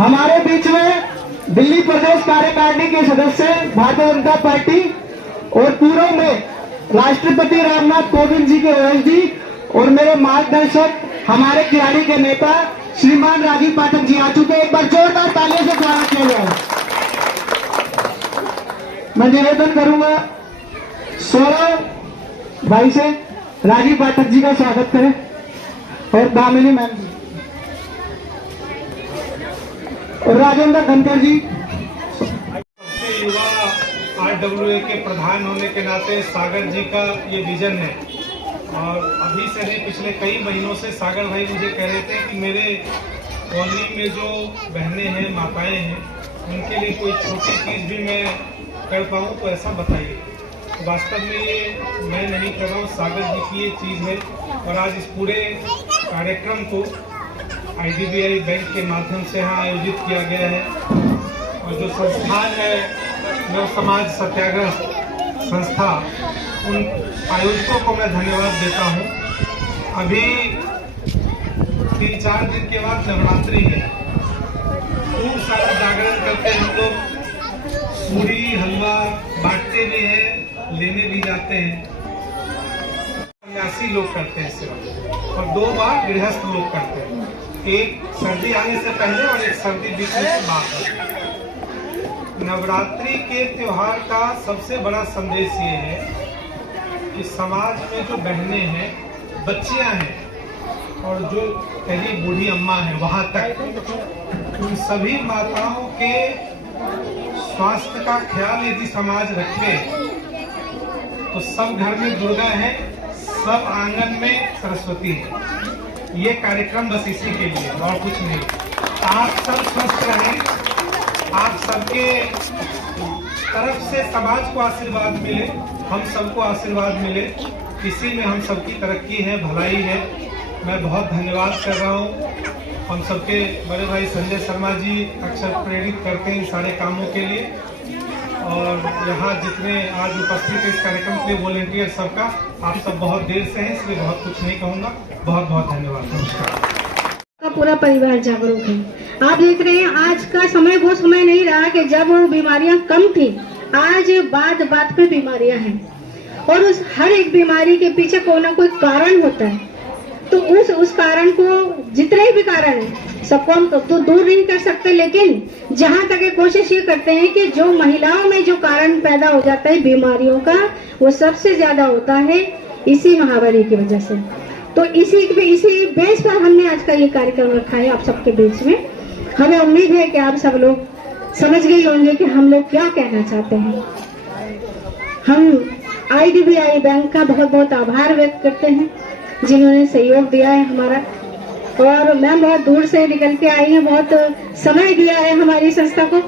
हमारे बीच में दिल्ली प्रदेश कार्यकारिणी के सदस्य भारतीय जनता पार्टी और पूर्व में राष्ट्रपति रामनाथ कोविंद जी के ओएसडी और मेरे मार्गदर्शक हमारे खिलाड़ी के नेता श्रीमान राजीव पाठक जी आ चुके हैं। एक बार जोरदार तालियों से स्वागत किया जाए। मैं निवेदन करूंगा सौरभ भाई से राजीव पाठक जी का स्वागत करें और दामिनी मैम जी और राजेंद्र धनखड़ जी। सबसे युवा RWA के प्रधान होने के नाते सागर जी का ये विजन है और अभी से नहीं पिछले कई महीनों से सागर भाई मुझे कह रहे थे कि मेरे कॉलोनी में जो बहनें हैं, माताएं हैं, उनके लिए कोई छोटी चीज़ भी मैं कर पाऊँ तो ऐसा बताइए। तो वास्तव में ये मैं नहीं कर रहा हूँ, सागर जी की ये चीज़ है और आज इस पूरे कार्यक्रम को IDBI बैंक के माध्यम से यहाँ आयोजित किया गया है और जो संस्थान है नव समाज सत्याग्रह संस्था, उन आयोजकों को मैं धन्यवाद देता हूँ। अभी 3-4 दिन के बाद नवरात्रि है, खूब सारा जागरण करते हम लोग, पूरी हलवा बांटते भी हैं, लेने भी जाते हैं। 89 लोग करते हैं सेवा और 2 बार गृहस्थ लोग करते हैं, एक सर्दी आने से पहले और एक सर्दी बीतने के बाद। नवरात्रि के त्योहार का सबसे बड़ा संदेश ये है कि समाज में जो बहनें हैं, बच्चियां हैं और जो कहीं बूढ़ी अम्मा है वहां तक, उन सभी माताओं के स्वास्थ्य का ख्याल यदि समाज रखे तो सब घर में दुर्गा है, सब आंगन में सरस्वती है। ये कार्यक्रम बस इसी के लिए और कुछ नहीं। आप सब स्वस्थ रहें, आप सबके तरफ से समाज को आशीर्वाद मिले, हम सबको आशीर्वाद मिले, इसी में हम सबकी तरक्की है, भलाई है। मैं बहुत धन्यवाद कर रहा हूँ। हम सबके बड़े भाई संजय शर्मा जी अक्सर प्रेरित करते हैं इन सारे कामों के लिए और यहाँ जितने आज उपस्थित इस कार्यक्रम के वॉलेंटियर सबका, आप सब बहुत देर से हैं इसलिए बहुत कुछ नहीं कहूँगा। बहुत बहुत धन्यवाद। नमस्कार। पूरा परिवार जागरूक है। आप देख रहे हैं आज का समय वो समय नहीं रहा कि जब वो बीमारियां कम थी, आज बात बात पे बीमारियां हैं और उस हर एक बीमारी के पीछे कोई ना कोई कारण होता है। तो उस कारण को, जितने भी कारण है सबको हम तो दूर नहीं कर सकते, लेकिन जहां तक कोशिश ये करते हैं कि जो महिलाओं में जो कारण पैदा हो जाता है बीमारियों का, वो सबसे ज्यादा होता है इसी महामारी की वजह से। तो इसी बेस पर हमने आज का ये कार्यक्रम रखा है आप सबके बीच में। हमें उम्मीद है कि आप सब लोग समझ गए होंगे कि हम लोग क्या कहना चाहते हैं। हम IDBI बैंक का बहुत बहुत आभार व्यक्त करते हैं जिन्होंने सहयोग दिया है हमारा, और मैम बहुत दूर से निकल के आई है, बहुत समय दिया है हमारी संस्था को,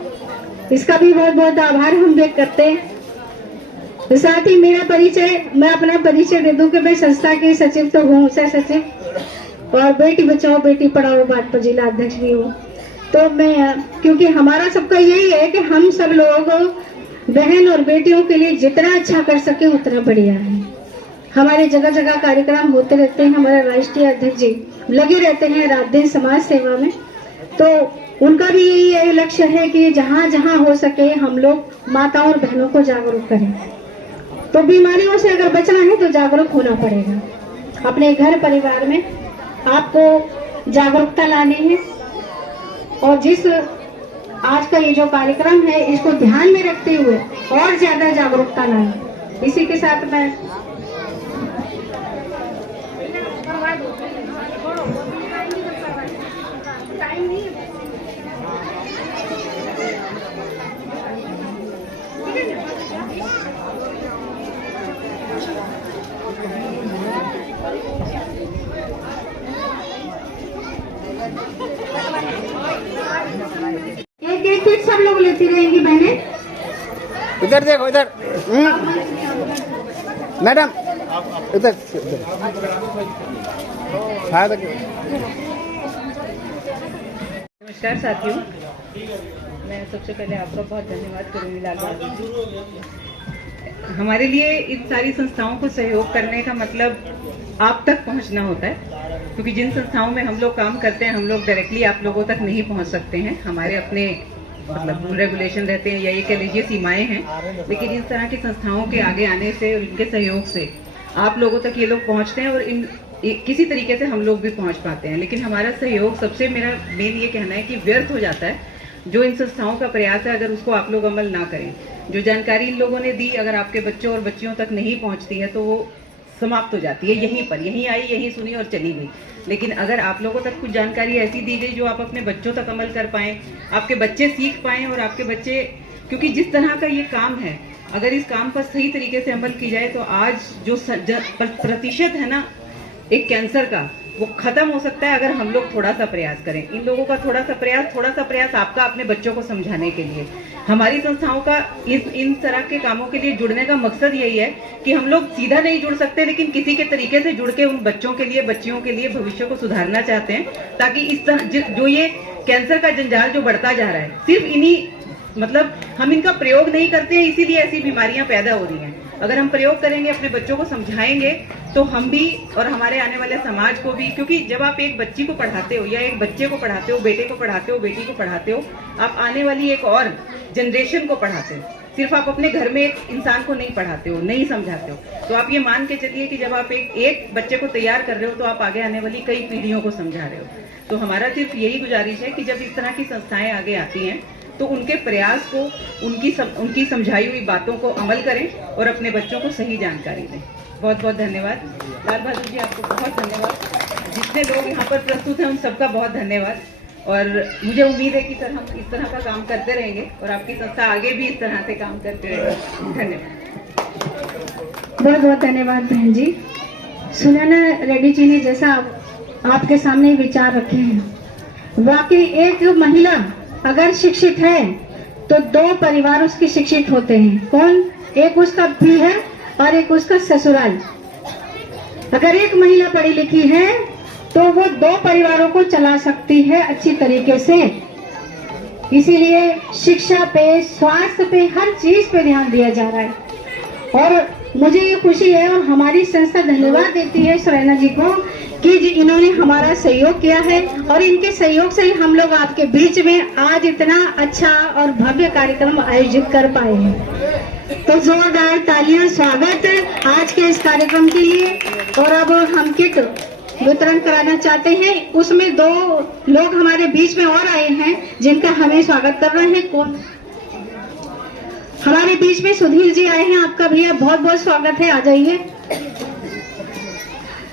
इसका भी बहुत बहुत आभार हम व्यक्त करते हैं। तो साथ ही मेरा परिचय, मैं अपना परिचय दे दूं कि मैं संस्था की सचिव तो हूँ, सह सचिव, और बेटी बचाओ बेटी पढ़ाओ भाजपा जिला अध्यक्ष भी हूँ। तो मैं, क्योंकि हमारा सबका यही है कि हम सब लोग बहन और बेटियों के लिए जितना अच्छा कर सके उतना बढ़िया है। हमारे जगह जगह कार्यक्रम होते रहते हैं, हमारे राष्ट्रीय अध्यक्ष जी लगे रहते हैं रात दिन समाज सेवा में, तो उनका भी यही लक्ष्य है कि जहाँ जहाँ हो सके हम लोग माताओं और बहनों को जागरूक करें। तो बीमारियों से अगर बचना है तो जागरूक होना पड़ेगा। अपने घर परिवार में आपको जागरूकता लानी है और जिस आज का ये जो कार्यक्रम है इसको ध्यान में रखते हुए और ज्यादा जागरूकता लाएं। इसी के साथ मैं एक एक सब लोग लेती रहेंगी बहनें। इधर देखो, इधर मैडम, इधर नमस्कार साथियों, मैं सबसे पहले आपका बहुत धन्यवाद करूंगी लाल जी। हमारे लिए इन सारी संस्थाओं को सहयोग करने का मतलब आप तक पहुंचना होता है क्योंकि जिन संस्थाओं में हम लोग काम करते हैं हम लोग डायरेक्टली आप लोगों तक नहीं पहुंच सकते हैं, हमारे अपने मतलब रेगुलेशन रहते हैं या ये कह लीजिए सीमाएं हैं। लेकिन इस तरह की संस्थाओं के आगे आने से और इनके सहयोग से आप लोगों तक ये लोग पहुंचते हैं और किसी तरीके से हम लोग भी पहुंच पाते हैं। लेकिन हमारा सहयोग सबसे मेरा मेन ये कहना है कि व्यर्थ हो जाता है जो इन संस्थाओं का प्रयास है अगर उसको आप लोग अमल ना करें। जो जानकारी इन लोगों ने दी अगर आपके बच्चों और बच्चियों तक नहीं पहुंचती है तो वो समाप्त हो जाती है यहीं पर, यहीं आई यहीं सुनी और चली गई। लेकिन अगर आप लोगों तक कुछ जानकारी ऐसी दी गई जो आप अपने बच्चों तक अमल कर पाएं, आपके बच्चे सीख पाएं और आपके बच्चे, क्योंकि जिस तरह का ये काम है अगर इस काम पर सही तरीके से अमल की जाए तो आज जो प्रतिशत है ना एक कैंसर का वो खत्म हो सकता है अगर हम लोग थोड़ा सा प्रयास करें। इन लोगों का थोड़ा सा प्रयास आपका अपने बच्चों को समझाने के लिए। हमारी संस्थाओं का इन तरह के कामों के लिए जुड़ने का मकसद यही है कि हम लोग सीधा नहीं जुड़ सकते लेकिन किसी के तरीके से जुड़ के उन बच्चों के लिए, बच्चियों के लिए भविष्य को सुधारना चाहते हैं ताकि इस तरह जो ये कैंसर का जंजाल जो बढ़ता जा रहा है सिर्फ इन्हीं मतलब हम इनका प्रयोग नहीं करते हैं इसीलिए ऐसी बीमारियां पैदा हो रही हैं। अगर हम प्रयोग करेंगे, अपने बच्चों को समझाएंगे तो हम भी और हमारे आने वाले समाज को भी, क्योंकि जब आप एक बच्ची को पढ़ाते हो या एक बच्चे को पढ़ाते हो, बेटे को पढ़ाते हो, बेटी को पढ़ाते हो, आप आने वाली एक और जनरेशन को पढ़ाते हो। सिर्फ आप अपने घर में एक इंसान को नहीं पढ़ाते हो, नहीं समझाते हो। तो आप ये मान के चलिए कि जब आप एक बच्चे को तैयार कर रहे हो तो आप आगे आने वाली कई पीढ़ियों को समझा रहे हो। तो हमारा सिर्फ यही गुजारिश है कि जब इस तरह की संस्थाएं आगे आती हैं तो उनके प्रयास को, उनकी समझाई हुई बातों को अमल करें और अपने बच्चों को सही जानकारी दें। बहुत बहुत धन्यवाद लाल बहादुर जी, आपको बहुत धन्यवाद। जितने लोग यहाँ पर प्रस्तुत हैं उन सबका बहुत धन्यवाद और मुझे उम्मीद है कि सर हम इस तरह का काम करते रहेंगे और आपकी संस्था आगे भी इस तरह से काम करते रहेगी। धन्यवाद। बहुत बहुत धन्यवाद बहन जी। सुनैना रेड्डी जी ने जैसा आपके सामने विचार रखे हैं, वाकई एक महिला अगर शिक्षित है तो दो परिवार उसके शिक्षित होते हैं। कौन? एक उसका पीहर और एक उसका ससुराल। अगर एक महिला पढ़ी लिखी है तो वो दो परिवारों को चला सकती है अच्छी तरीके से। इसीलिए शिक्षा पे, स्वास्थ्य पे, हर चीज पे ध्यान दिया जा रहा है और मुझे ये खुशी है और हमारी संस्था धन्यवाद देती है सुनैना जी को कि इन्होंने हमारा सहयोग किया है और इनके सहयोग से ही हम लोग आपके बीच में आज इतना अच्छा और भव्य कार्यक्रम आयोजित कर पाए हैं। तो जोरदार तालियां स्वागत आज के इस कार्यक्रम के लिए। और अब हम किट वितरण कराना चाहते हैं, उसमें दो लोग हमारे बीच में और आए हैं जिनका हमें स्वागत कर रहे हैं। कौन? हमारे बीच में सुधीर जी आए हैं, आपका भैया बहुत बहुत स्वागत है, आ जाइए।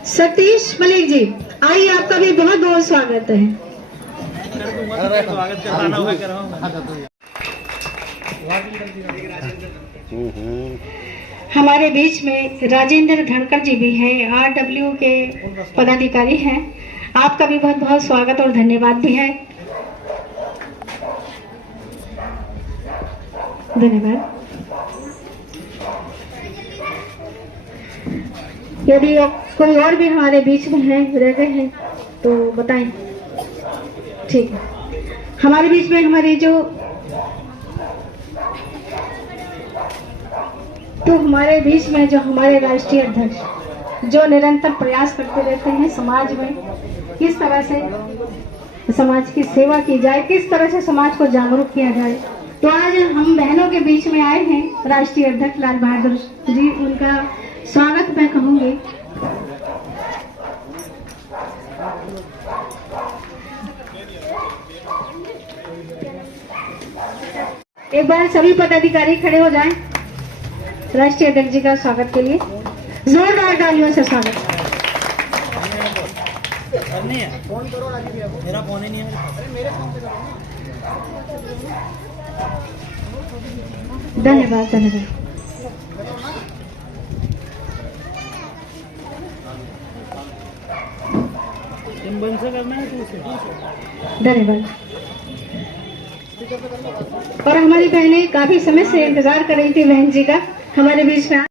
सतीश मलिक जी आइए, आपका भी बहुत बहुत स्वागत है। हमारे बीच में राजेंद्र धनकर जी भी हैं, RW के पदाधिकारी हैं, आपका भी बहुत बहुत स्वागत और धन्यवाद भी है। धन्यवाद। यदि कोई और भी हमारे बीच में है, रह गए हैं तो बताएं। ठीक है, हमारे बीच में हमारे हमारे बीच में जो हमारे राष्ट्रीय अध्यक्ष जो निरंतर प्रयास करते रहते हैं समाज में किस तरह से समाज की सेवा की जाए, किस तरह से समाज को जागरूक किया जाए, तो आज हम बहनों के बीच में आए हैं राष्ट्रीय अध्यक्ष लाल बहादुर जी, उनका स्वागत मैं कहूंगी। एक बार सभी पदाधिकारी खड़े हो जाएं राष्ट्रीय अध्यक्ष जी का स्वागत के लिए। जोरदार तालियों से स्वागत। मेरा फोन ही नहीं है। धन्यवाद धन्यवाद। धन्यवाद। और हमारी बहनें काफी समय से इंतजार कर रही थी बहन जी का हमारे बीच में।